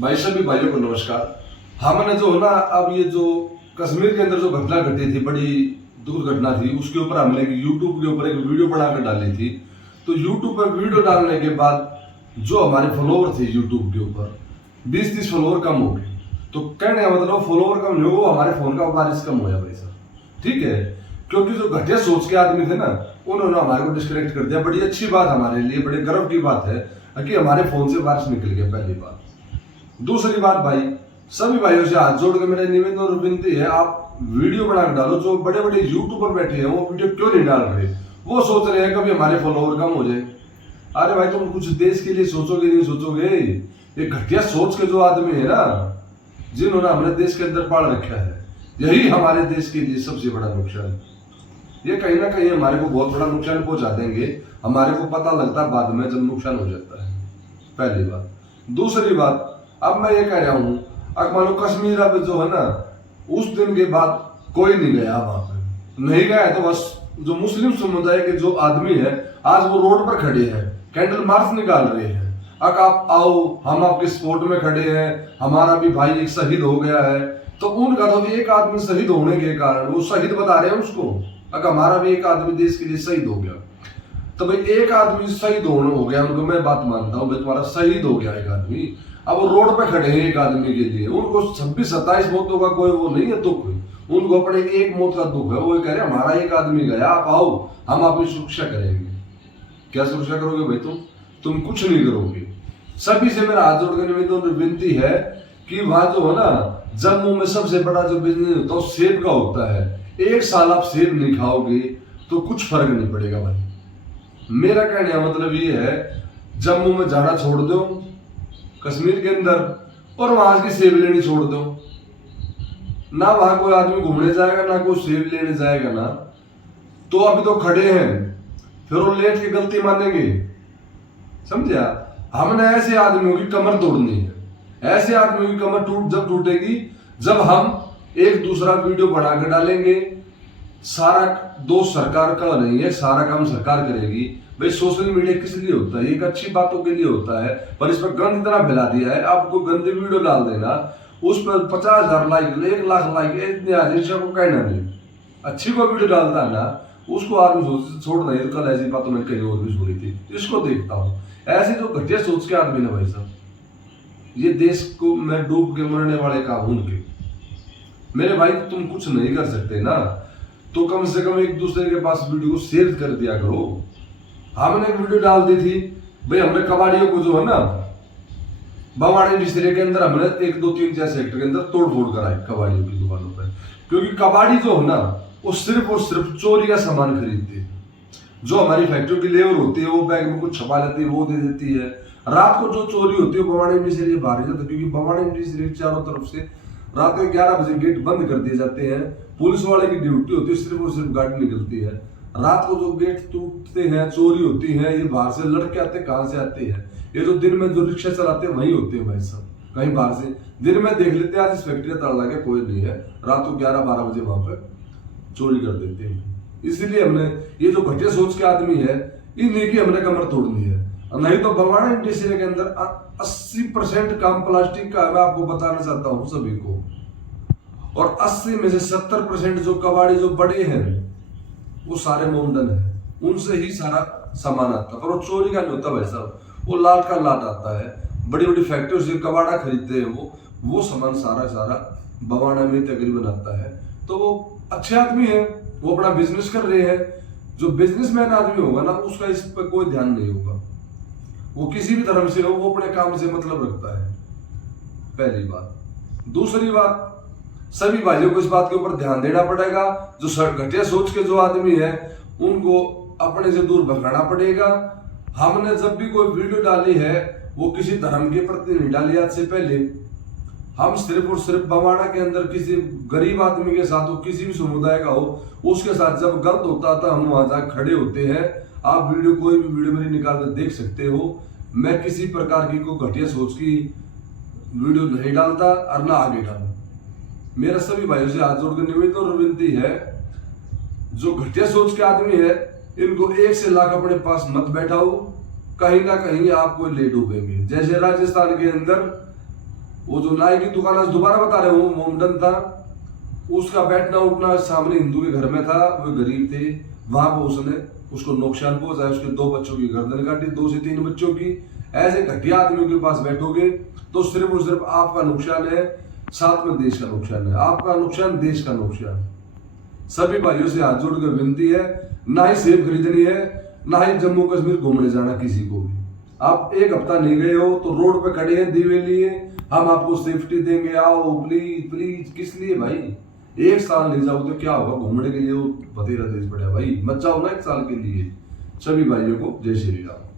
भाई सभी भाइयों को नमस्कार। हमने जो है ना, अब ये जो कश्मीर के अंदर जो घटना घटी थी, बड़ी दुख घटना थी, उसके ऊपर हमने यूट्यूब के ऊपर एक वीडियो बनाकर डाली थी। तो यूट्यूब पर वीडियो डालने के बाद जो हमारे फॉलोअर थे यूट्यूब के ऊपर 20-30 फॉलोअर कम हो गए। तो कहने का मतलब फॉलोअर कम नहीं हो, हमारे फोन का वारिस कम होया भाई साहब, ठीक है। क्योंकि जो घटिया सोच के आदमी थे ना, उन्होंने हमारे को डिस्कनेक्ट कर दिया। बड़ी अच्छी बात हमारे लिए, बड़े गर्व की बात है कि हमारे फोन से वारिस निकल गया, पहली बात। दूसरी बात भाई, सभी भाइयों से हाथ जोड़ के मेरा निवेदन और विनती है, आप वीडियो बनाकर डालो। जो बड़े बड़े यूट्यूबर बैठे हैं वो वीडियो क्यों नहीं डाल रहे? वो सोच रहे हैं कभी हमारे फॉलोअर कम हो जाए। अरे भाई, तुम कुछ देश के लिए सोचोगे नहीं सोचोगे? ये घटिया सोच के जो आदमी है ना, जिन्होंने हमने देश के अंदर पाल रखा है, यही हमारे देश के लिए सबसे बड़ा नुकसान। ये कहीं ना कहीं हमारे को बहुत बड़ा नुकसान पहुंचा देंगे। हमारे को पता लगता है बाद में, जब नुकसान हो जाता है, पहली बात। दूसरी बात, अब मैं ये कह रहा हूँ, अब मान लो कश्मीर अब जो है ना, उस दिन के बाद कोई नहीं गया वहां पे, नहीं गया तो बस जो मुस्लिम समुदाय के जो आदमी है, आज वो रोड पर खड़े हैं, कैंडल मार्च निकाल रहे हैं। अब आप आओ, हम आपके सपोर्ट में खड़े हैं, हमारा भी भाई एक शहीद हो गया है। तो उनका तो एक आदमी शहीद होने के कारण वो शहीद बता रहे हैं उसको। अगर हमारा भी एक आदमी देश के लिए शहीद हो गया, तो भाई एक आदमी शहीद हो गया, उनको मैं बात मानता हूँ, भाई तुम्हारा शहीद हो गया एक आदमी। अब वो रोड पे खड़े हैं एक आदमी के लिए, उनको 26-27 मौतों का कोई वो नहीं है दुख, उनको अपने एक मौत का दुख है। वो कह रहे हमारा एक आदमी गया, आप आओ, हम आपकी सुरक्षा करेंगे। क्या सुरक्षा करोगे भाई? तुम कुछ नहीं करोगे। सभी से मेरा हाथ जोड़ कर निवेदन विनती है कि वहां जो है ना, जम्मू में सबसे बड़ा जो बिजनेस होता है सेब का होता है। एक साल आप सेब नहीं खाओगे तो कुछ फर्क नहीं पड़ेगा भाई। मेरा कहने का मतलब ये है, जम्मू में जाना छोड़ दो कश्मीर के अंदर, और वहां की सेब लेनी छोड़ दो। ना वहां कोई आदमी घूमने जाएगा, ना कोई सेब लेने जाएगा ना। तो अभी तो खड़े हैं, फिर वो लेट के गलती मानेंगे, समझा? हमने ऐसे आदमियों की कमर तोड़नी है। ऐसे आदमियों की कमर जब टूटेगी, जब हम एक दूसरा वीडियो बना के डालेंगे। सारा दोष सरकार का नहीं है, सारा काम सरकार करेगी। भाई सोशल मीडिया किस लिए होता है? एक अच्छी बातों के लिए होता है, पर इस पर गंद इतना फैला दिया है। आपको गंदी वीडियो डाल देना, उस पर 50,000 लाइक, 1 लाख लाइक, इतने आदमी को कहना नहीं। अच्छी को वीडियो डालता है ना, उसको आदमी छोड़ रहे। कल ऐसी बातों मैंने कहीं और भी सुनी थी, इसको देखता हूँ। ऐसे जो घटिया सोच के आदमी ना भाई साहब, ये देश को मैं डूब के मरने वाले काम उनके। मेरे भाई, तुम कुछ नहीं कर सकते ना, तो कम से कम एक दूसरे के पास वीडियो को शेयर कर दिया करो। हमने एक वीडियो डाल दी थी भाई, हमने कबाड़ियों को जो है ना, बवाड़ी डिस्ट्रिक्ट के अंदर हमने 1, 2, 3, 4 सेक्टर के अंदर तोड़ फोड़ कराई कबाड़ियों की दुकानों पर। क्योंकि कबाड़ी जो है ना, वो सिर्फ और सिर्फ चोरी का सामान खरीदती है। जो हमारी फैक्ट्री की लेबर होती है, वो बैग में कुछ छपा लेती है, वो दे देती है। रात को जो चोरी होती है, बवाड़ी डिस्ट्रिक्ट बाहर जाता है, क्योंकि बवाड़ी डिस्ट्रिक्ट चारों तरफ से रात के 11 बजे गेट बंद कर दिए जाते हैं। पुलिस वाले की ड्यूटी होती है, सिर्फ और सिर्फ गाड़ी निकलती है। रात को जो गेट टूटते हैं, चोरी होती है, ये बाहर से लड़के आते हैं, कहां से आते हैं? ये जो दिन में जो रिक्शा चलाते हैं वही होते हैं भाई साहब, कहीं बाहर से। दिन में देख लेते हैं आज इस फैक्ट्री का ताला लगा, कोई नहीं है, रात को 11-12 बजे वहां पर चोरी कर देते हैं। इसीलिए हमने ये जो घटिया सोच के आदमी है, इन्हीं की हमने कमर तोड़नी है। नहीं तो बवाड़ा इंडस्ट्री के अंदर 80% काम प्लास्टिक का है, मैं आपको बताना चाहता हूं सभी को। और 80 में से 70% जो कबाड़ी जो बड़े हैं, वो सारे मोमडन है, उनसे ही सारा सामान आता है। पर वो चोरी का नहीं होता भाई साहब, वो लाट का लाट आता है। बड़ी बड़ी फैक्ट्रियों से कबाड़ा खरीदते हैं, वो सामान सारा बवाड़ा में तकरीबन आता है। तो वो अच्छे आदमी है, वो अपना बिजनेस कर रहे हैं। जो बिजनेसमैन आदमी होगा ना, उसका इस पर कोई ध्यान नहीं होगा। वो किसी भी धर्म से हो, वो अपने काम से मतलब रखता है, पहली बात। दूसरी बात, सभी भाइयों को इस बात के ऊपर ध्यान देना पड़ेगा। जो घटिया सोच के जो आदमी है, उनको अपने से दूर भगाना पड़ेगा। हमने जब भी कोई वीडियो डाली है, वो किसी धर्म के प्रति नहीं डाली। आज से पहले हम सिर्फ और सिर्फ बवाड़ा के अंदर किसी गरीब आदमी के साथ हो, किसी भी समुदाय का हो, उसके साथ जब गलत होता था, हम वहां जाकर खड़े होते हैं। आप वीडियो, कोई भी वीडियो मेरी निकाल कर देख सकते हो। मैं किसी प्रकार की कोई घटिया सोच की वीडियो नहीं डालता और ना आगे डालू। मेरा सभी भाइयों से हाथ जोड़कर निवेदन और विनती है, जो घटिया सोच के आदमी है, इनको 1 से लाख अपने पास मत बैठाओ, कहीं ना कहीं आपको ले डूबेंगे। जैसे राजस्थान के अंदर वो जो नाई की दुकान आज दोबारा बता रहे हो मोमडन था, उसका बैठना उठना सामने हिंदू के घर में था, वो गरीब थे, वहां पर उसने उसको नुकसान पहुंचाया, उसके 2 बच्चों की गर्दन काटी, 2 से 3 बच्चों की। ऐसे घटिया आदमियों के पास बैठोगे तो सिर्फ और सिर्फ आपका नुकसान है, साथ में देश का नुकसान है, आपका नुकसान देश का नुकसान। सभी भाइयों से हाथ जोड़ कर विनती है, ना ही सेब खरीदनी है, ना ही जम्मू कश्मीर घूमने जाना किसी को भी। आप 1 हफ्ता नहीं गए हो तो रोड पे खड़े हैं दीवे लिए, हम आपको सेफ्टी देंगे, आओ प्लीज प्लीज, किस लिए भाई? 1 साल नहीं जाओ तो क्या होगा? घूमने के लिए वो बतेरा देश पड़ा भाई, मत जाओ ना 1 साल के लिए। सभी भाइयों को जय श्री राम।